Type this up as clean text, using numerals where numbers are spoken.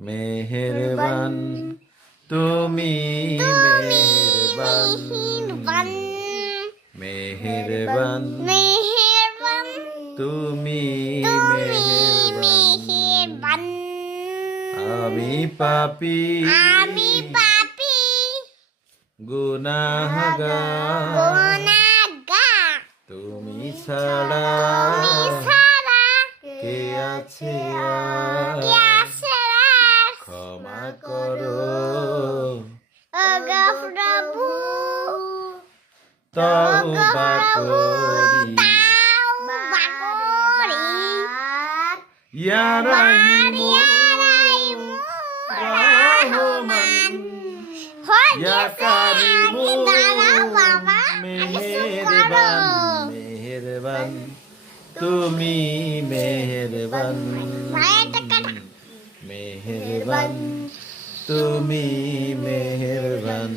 মেহেরবান তুমি মেহেরবান মেহেরবান তুমি মেহেরবান আমি পাপী গুনাহগার তুমি ছাড়া কে আছে আর ক্ষমা করো তওবা করি ইয়া রাহিমু রহমান ইয়া কারিমু মেহেরবান মেহেরবান তুমি মেহেরবান মেহেরবান তুমি মেহেরবান।